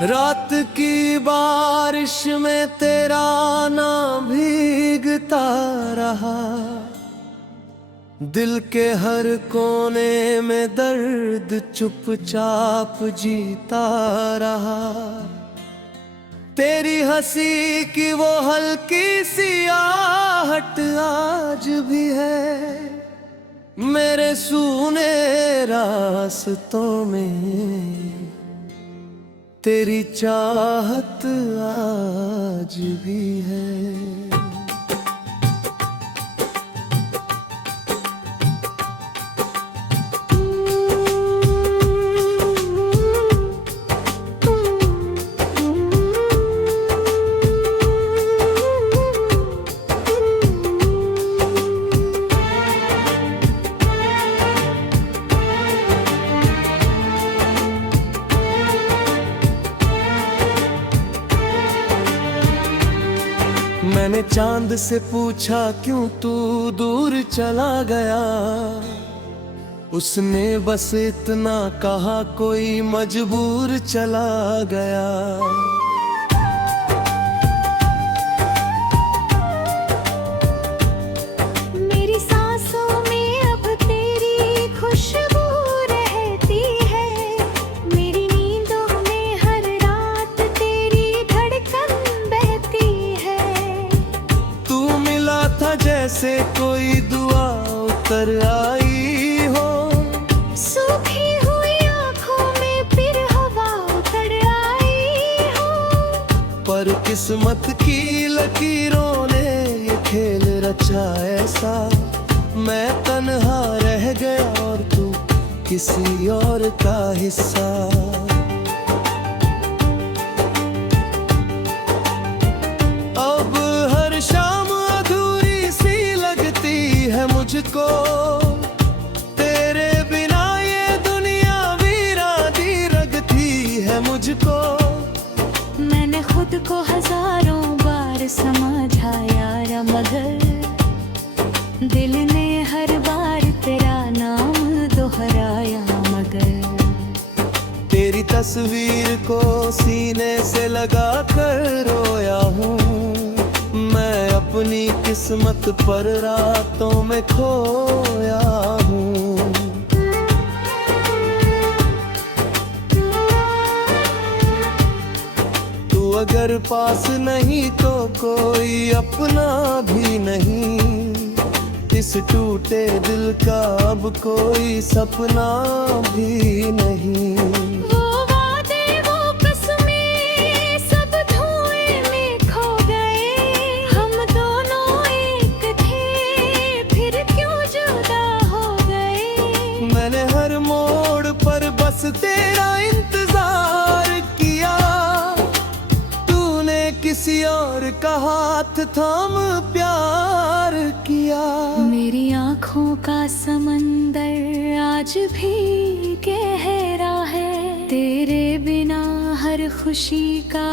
रात की बारिश में तेरा नाम भीगता रहा, दिल के हर कोने में दर्द चुपचाप जीता रहा। तेरी हंसी की वो हल्की सी आहट आज भी है मेरे सूने रास्तों में, तेरी चाहत आज भी है। मैंने चांद से पूछा क्यों तू दूर चला गया, उसने बस इतना कहा कोई मजबूर चला गया। मेरी सांसों में अब तेरी खुशबू रहती है, मेरी नींदों में हर रात तेरी धड़कन बहती है। तू मिला था जैसे कोई दुआ उतर आई हो, सूखी हुई आँखों में फिर हवा उतर आई हो। पर किस्मत की लकीरों ने ये खेल रचा ऐसा, मैं तन्हा रह गया और तू किसी और का हिस्सा। अब हर शाम अधूरी सी लगती है मुझको, तेरे बिना ये दुनिया वीरानी लगती है मुझको। मैंने खुद को हजारों बार समझाया मगर दिल ने हर बार तेरा नाम दोहराया मगर। तेरी तस्वीर को सीने से लगा कर रोया हूँ, मैं अपनी किस्मत पर रातों में खोया हूँ। तू अगर पास नहीं तो कोई अपना भी नहीं, इस टूटे दिल का अब कोई सपना भी नहीं। वो वादे वो कसमें सब धुएं में खो गए, हम दोनों एक थे फिर क्यों जुदा हो गए। मैंने हर मोड़ पर बस तेरा इंतजार किया, तूने किसी और का हाथ थाम प्यार किया। मेरी आँखों का समंदर आज भी गहरा है, तेरे बिना हर खुशी का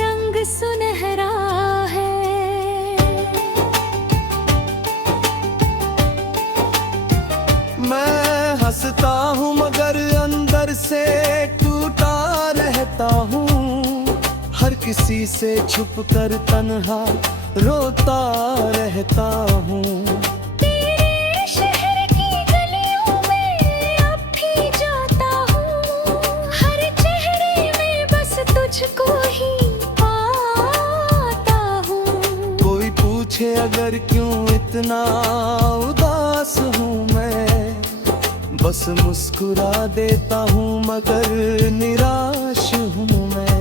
रंग सुनहरा है। मैं हंसता हूँ मगर अंदर से टूटा रहता हूँ, हर किसी से छुप कर तन्हा रोता रहता हूँ। तेरे शहर की गलियों में अब भी जाता हूँ, हर चेहरे में बस तुझको ही पाता हूँ। कोई पूछे अगर क्यों इतना उदास हूँ मैं, बस मुस्कुरा देता हूँ मगर निराश हूँ मैं।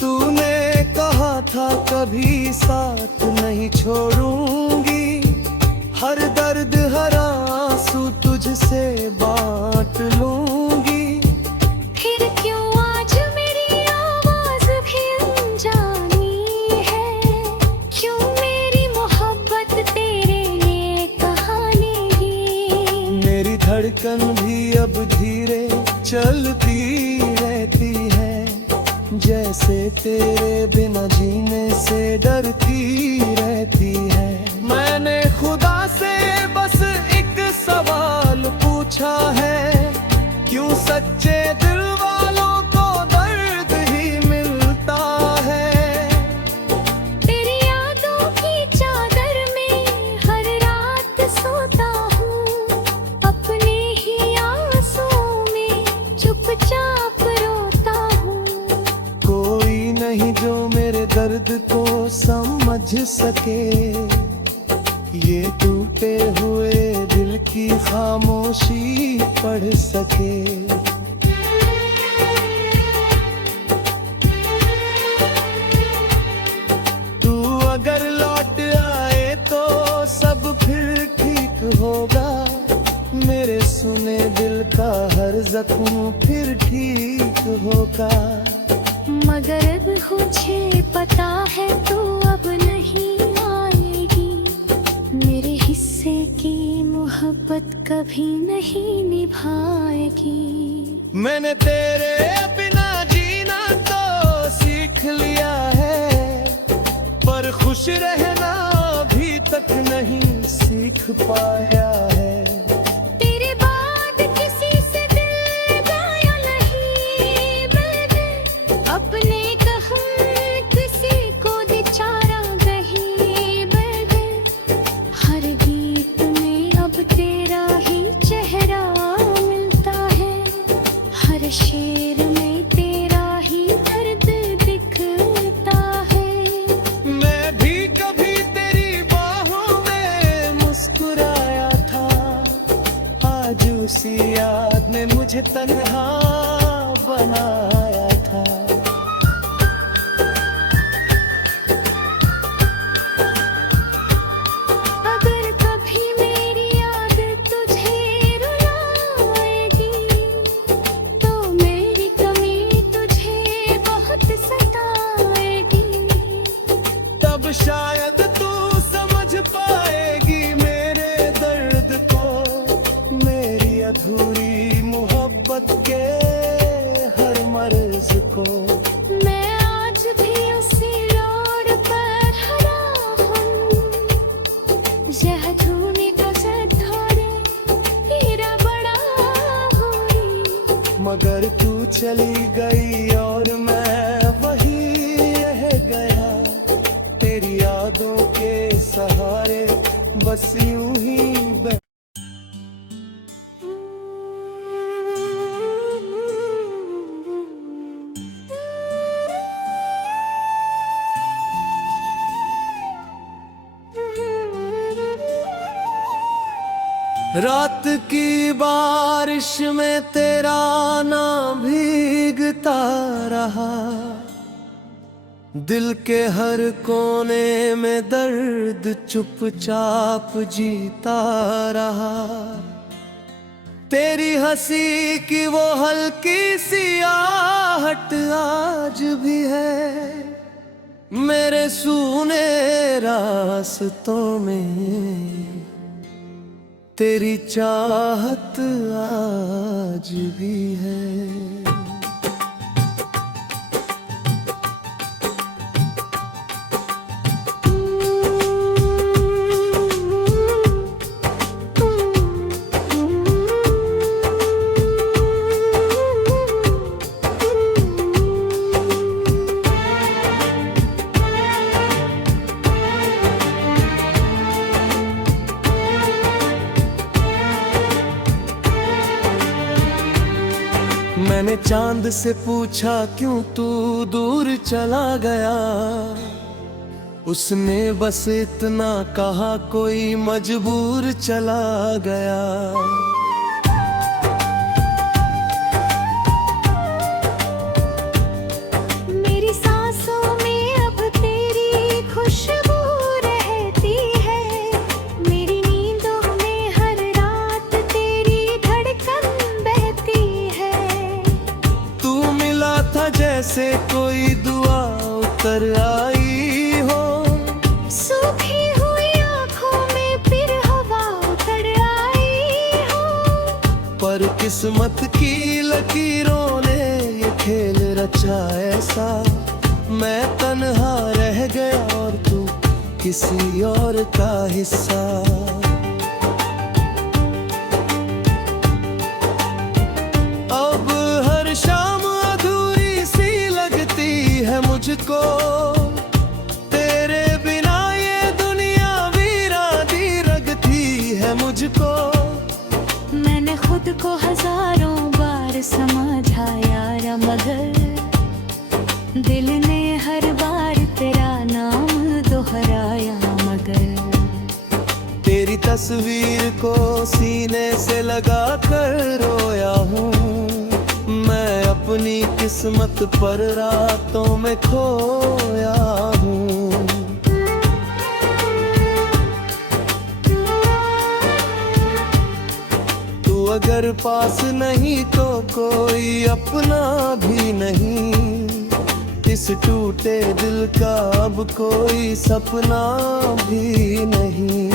तूने कहा था कभी साथ नहीं छोड़ूंगी, हर दर्द हर आंसू तुझसे बांट लूंगी। फिर क्यों आज मेरी आवाज भी अनजानी है, क्यों मेरी मोहब्बत तेरे लिए कहानी ही। मेरी धड़कन भी अब धीरे चलती रहती है, जैसे तेरे बिना जीने से डरती रहती है। मैंने खुदा से बस एक सोता हूँ, अपने ही आंसुओं में चुपचाप रोता हूँ। कोई नहीं जो मेरे दर्द को समझ सके, ये टूटे हुए दिल की खामोशी पढ़ सके। तू अगर लौट आए तो सब फिर ठीक होगा, मेरे सुने दिल का हर जख्म फिर ठीक होगा। मगर अब मुझे पता है तू अब नहीं आएगी, मेरे हिस्से की मोहब्बत कभी नहीं निभाएगी। मैंने तेरे बिना जीना तो सीख लिया है, पर खुश रहना अभी तक नहीं सीख पाया है। तेरे बाद किसी से दिल लगाया नहीं मैंने, अपने कहम किसी को बेचारा नहीं मैंने। हर गीत में अब तेरा ही चेहरा मिलता है, हर शेर में तेरा ही दर्द दिखता है। मैं भी कभी तेरी बाहों में मुस्कुराया था, आज उसी याद ने मुझे तन्हा बनाया था। अगर कभी मेरी याद तुझे रुलाएगी, तो मेरी कमी तुझे बहुत सताएगी। तब शायद तू समझ पाएगी मेरे दर्द को, मेरी अधूरी मोहब्बत के हर मर्ज को। मैं आज भी उसी रोड पर खड़ा हूँ, यह धूनी कसर थोड़े मेरा बड़ा हुई। मगर तू चली गई और मैं वही रह गया, तेरी यादों के सहारे बस यूं ही रात की बारिश में तेरा नाम भीगता रहा, दिल के हर कोने में दर्द चुपचाप जीता रहा। तेरी हंसी की वो हल्की सी आहट आज भी है मेरे सूने रास्तों में, तेरी चाहत आज भी है। मैंने चांद से पूछा क्यों तू दूर चला गया, उसने बस इतना कहा कोई मजबूर चला गया। मेरी सांसों में अब तेरी खुशबू रहती है, मेरी नींदों में हर रात तेरी धड़कन बहती है। तू मिला था जैसे कोई दुआ उतर आई हो, सूखी हुई आँखों में फिर हवा उतर आई हो। पर किस्मत की लकीरों ने ये खेल रचा ऐसा, मैं तन्हा रह गया और तू किसी और का हिस्सा। अब हर शाम अधूरी सी लगती है मुझको, तेरे बिना ये दुनिया वीरानी लगती है है मुझको। मैंने खुद को हजारों बार समझाया मगर दिल ने हर बार तेरा नाम दोहराया मगर तेरी तस्वीर को सीने से लगा कर रोया हूँ। मैं अपनी किस्मत पर रातों में खोया हूँ। तू अगर पास नहीं तो कोई अपना भी नहीं। इस टूटे दिल का अब कोई सपना भी नहीं।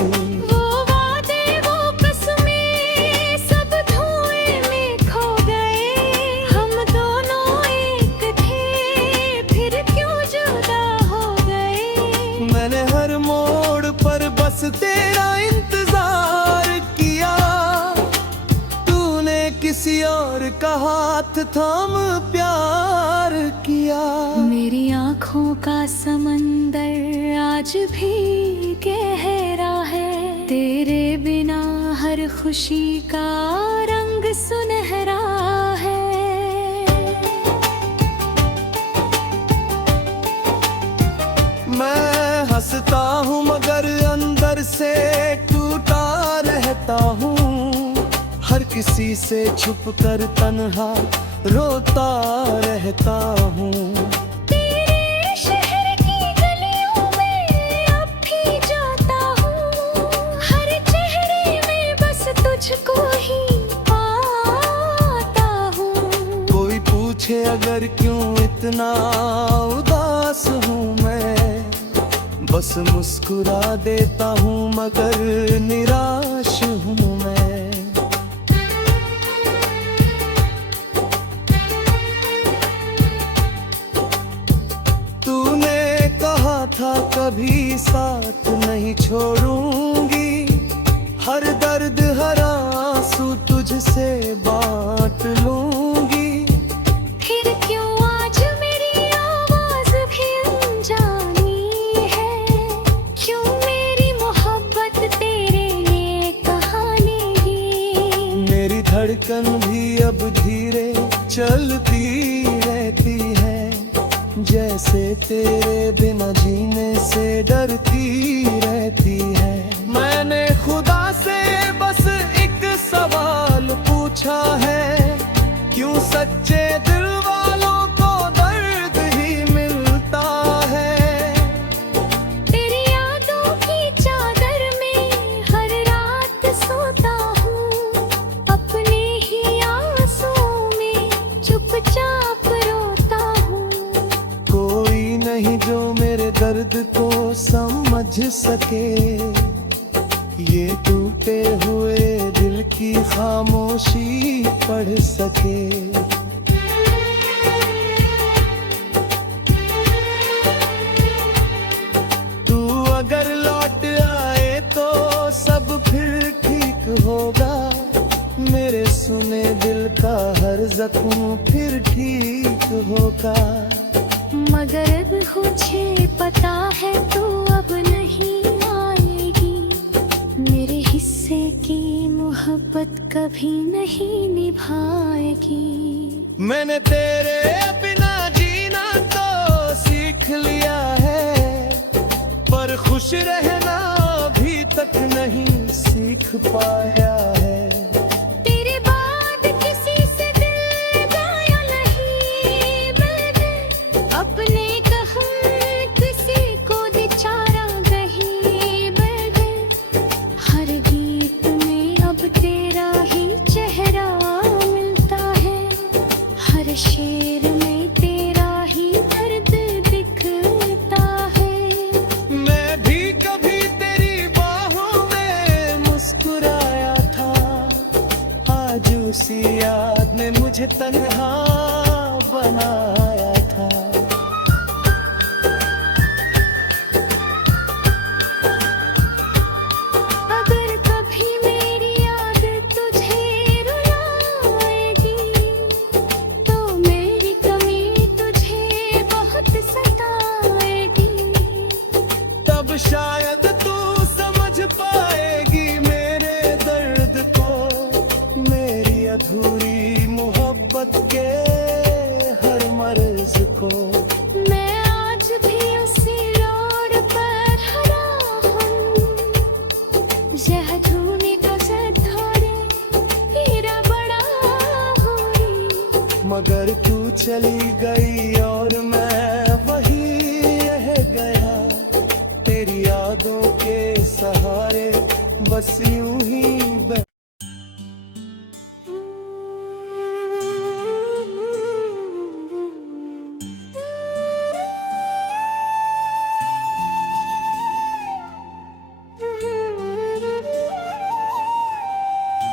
वो वादे वो कसमें सब धुएं में खो गए। हम दोनों एक थे फिर क्यों जुदा हो गए। मैंने हर मोड़ पर बस तेरा इंतजार किया। तूने किसी और का हाथ थाम प्यार किया। मेरी आँखों का समंदर आज भी गहरा है। तेरे बिना हर खुशी का रंग सुनहरा है। मैं हंसता हूँ मगर अंदर से टूटा रहता हूँ। हर किसी से छुप कर तन्हा रोता रहता हूँ। तेरे शहर की गलियों में अब भी जाता हूँ। हर चेहरे में बस तुझको ही पाता हूँ। कोई पूछे अगर क्यों इतना उदास हूँ मैं, बस मुस्कुरा देता हूँ मगर निराश हूँ मैं। तूने कहा था कभी साथ नहीं छोड़ूंगी। हर दर्द हर आंसू तुझसे बांट लूंगी। फिर क्यों आज मेरी आवाज भी अनजानी है। क्यों मेरी मोहब्बत तेरे लिए कहानी ही। मेरी धड़कन भी अब धीरे चलती रहती है। जैसे तेरे बिना जीने से डरती रहती है। मैंने खुदा से बस एक सवाल पूछा है, क्यों सच्चे दिल वालों को दर्द ही मिलता है। तेरी यादों की चादर में हर रात सोता हूँ। अपने ही आंसुओं में चुपचाप रोता हूँ। कोई नहीं जो मेरे दर्द को समझ सके। ये टूटे हुए दिल की खामोशी पढ़ सके। तू अगर लौट आए तो सब फिर ठीक होगा। मेरे सुने दिल का हर जख्म फिर ठीक होगा। मगर अब मुझे पता है तू अब नहीं आएगी। मेरे हिस्से की मोहब्बत कभी नहीं निभाएगी। मैंने तेरे बिना जीना तो सीख लिया है, पर खुश रहना अभी तक नहीं सीख पाया है। तेरे बाद किसी से दिल लगाया नहीं मैंने। अपने कहम किसी को बेचारा कहीं मैंने। हर गीत में अब तेरा ही चेहरा मिलता है। हर शेर में तेरा ही दर्द दिखता है। मैं भी कभी तेरी बाहों में मुस्कुराया था। आज उसी याद ने मुझे तन्हा बनाया था। अगर कभी मेरी याद तुझे रुलाएगी तो मेरी कमी तुझे बहुत सताएगी। तब शायद तू समझ पाएगी मेरे चली गई और मैं वही रह गया, तेरी यादों के सहारे बस यूं ही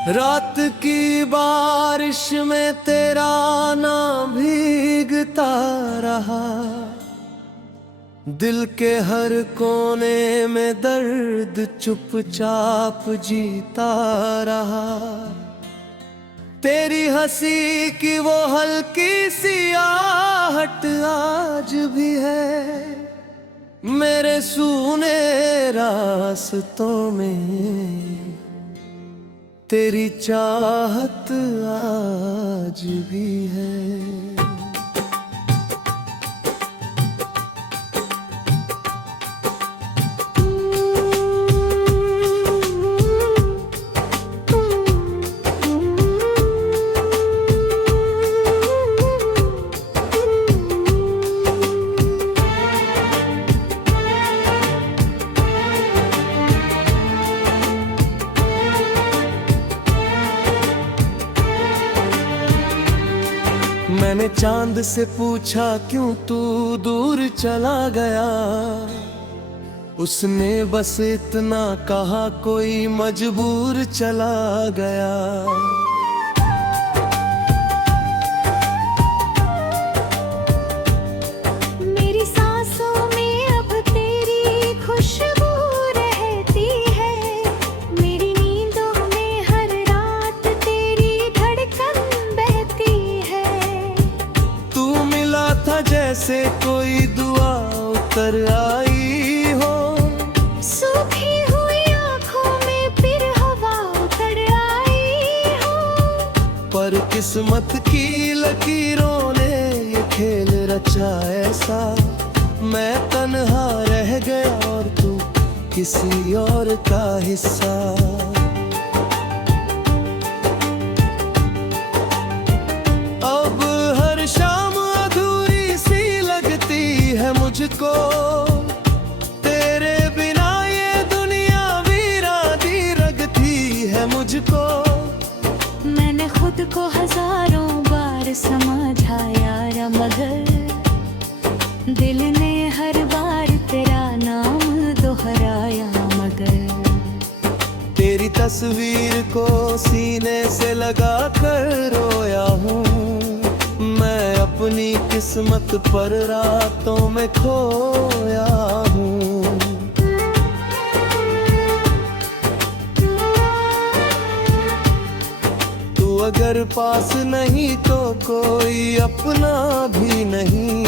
रात की बारिश में तेरा नाम भीगता रहा, दिल के हर कोने में दर्द चुपचाप जीता रहा। तेरी हंसी की वो हल्की सी आहट आज भी है मेरे सूने रास्तों में, तेरी चाहत आज भी है। मैंने चांद से पूछा क्यों तू दूर चला गया, उसने बस इतना कहा कोई मजबूर चला गया। मेरी सांसों में अब तेरी खुशबू रहती है, मेरी नींदों में हर रात तेरी धड़कन बहती है। तू मिला था जैसे कोई दुआ उतर आई हो, सूखी हुई आँखों में फिर हवा उतर आई हो। पर किस्मत की लकीरों ने ये खेल रचा ऐसा, मैं तन्हा रह गया और तू किसी और का हिस्सा। अब हर शाम अधूरी सी लगती है मुझको, तेरे बिना ये दुनिया वीरानी लगती है मुझको। मैंने खुद को हजारों बार समझाया मगर दिल ने हर बार तेरा नाम दोहराया मगर। तेरी तस्वीर को सीने से लगा कर रोया हूँ, मैं अपनी किस्मत पर रातों में खोया हूँ। तू अगर पास नहीं तो कोई अपना भी नहीं,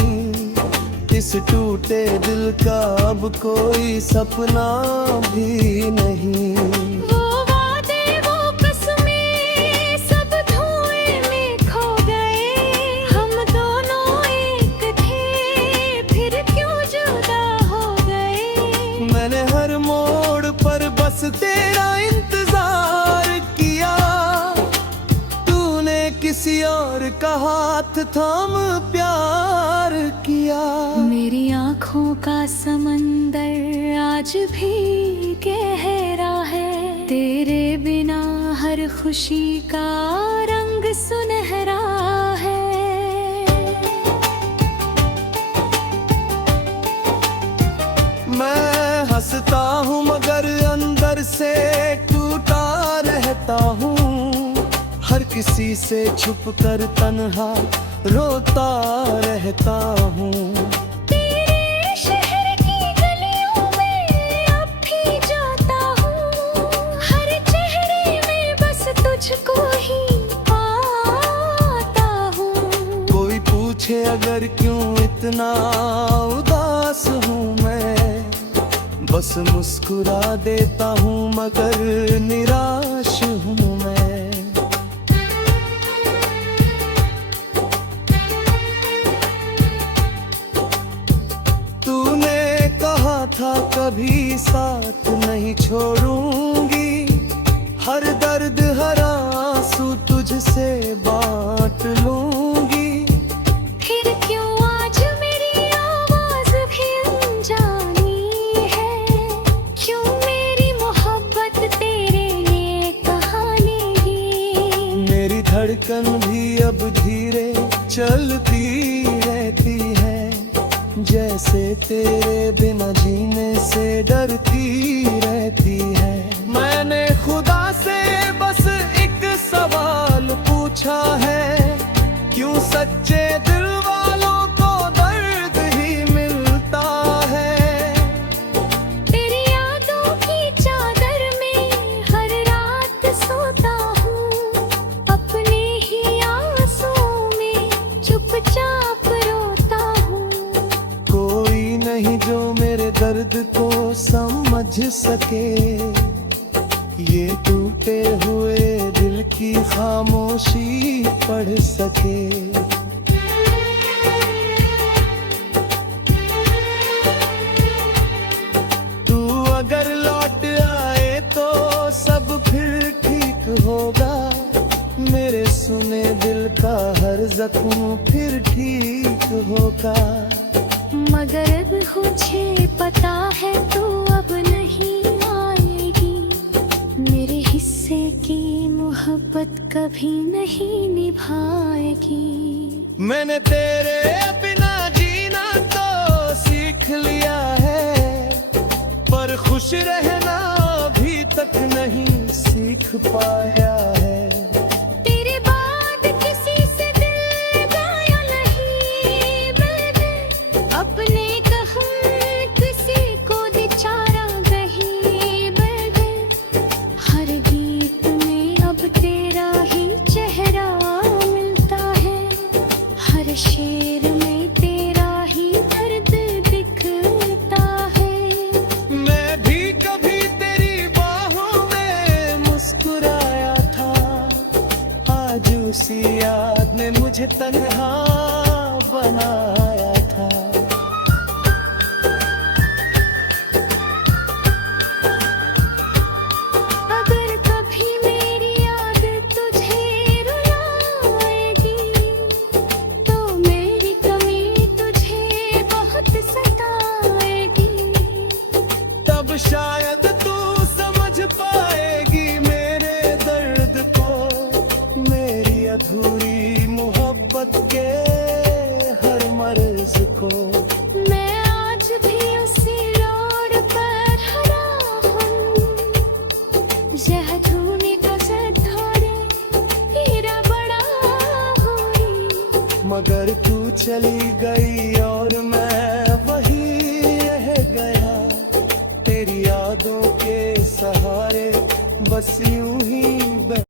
इस टूटे दिल का अब कोई सपना भी नहीं। वो वादे वो कसमें सब धुएं में खो गए, हम दोनों एक थे फिर क्यों जुदा हो गए। मैंने हर मोड़ पर बस तेरा इंतजार किया, तूने किसी और का हाथ थाम प्यार किया। मेरी आँखों का समंदर आज भी गहरा है, तेरे बिना हर खुशी का रंग सुनहरा है। मैं हंसता हूँ मगर अंदर से टूटा रहता हूँ, हर किसी से छुप कर तन्हा रोता रहता हूँ। तेरे शहर की गलियों में अब भी जाता हूँ, हर चेहरे में बस तुझको ही पाता हूँ। कोई पूछे अगर क्यों इतना उदास हूँ मैं, बस मुस्कुरा देता हूँ मगर निराश हूँ मैं। था कभी साथ नहीं छोड़ूंगी, हर दर्द हर आंसू तुझसे बांट लूंगी। धड़कन भी अब धीरे चलती रहती है, जैसे तेरे बिना जीने से डरती रहती है। मैंने खुदा से बस एक सवाल पूछा है, क्यों सच्चे दिल वालों को दर्द ही मिलता है। तेरी यादों की चादर में हर रात सोता हूँ, अपने ही आंसुओं में चुपचाप रोता हूँ। कोई नहीं जो मेरे दर्द को समझ सके, ये टूटे हुए दिल की खामोशी पढ़ सके। तू अगर लौट आए तो सब फिर ठीक होगा, मेरे सुने दिल का हर जख्म फिर ठीक होगा। मगर अब मुझे पता है तू अब नहीं आएगी, मेरे हिस्से की मोहब्बत कभी नहीं निभाएगी। मैंने तेरे बिना जीना तो सीख लिया है, पर खुश रहना अभी तक नहीं सीख पाया है। तेरे बाद किसी से दिल लगाया नहीं मैंने, अपने कहम किसी को बेचारा नहीं मैंने। हर गीत में अब तेरा ही चेहरा मिलता है, हर शेर में तेरा ही दर्द दिखता है। मैं भी कभी तेरी बाहों में मुस्कुराया था, आज उसी याद ने मुझे तन्हा बनाया था। अगर कभी मेरी याद तुझे रुलाएगी, तो मेरी कमी तुझे बहुत सताएगी। तब शायद तू समझ पाएगी मेरे दर्द को, मेरी अधूरी मोहब्बत के हर मर्ज को। मैं आज भी उसी रोड पर खड़ा हूँ, यह धूनी गजल थोड़े हीरा बड़ा हुई। मगर तू चली गई और मैं वही रह गया, तेरी यादों के सहारे बस यूं ही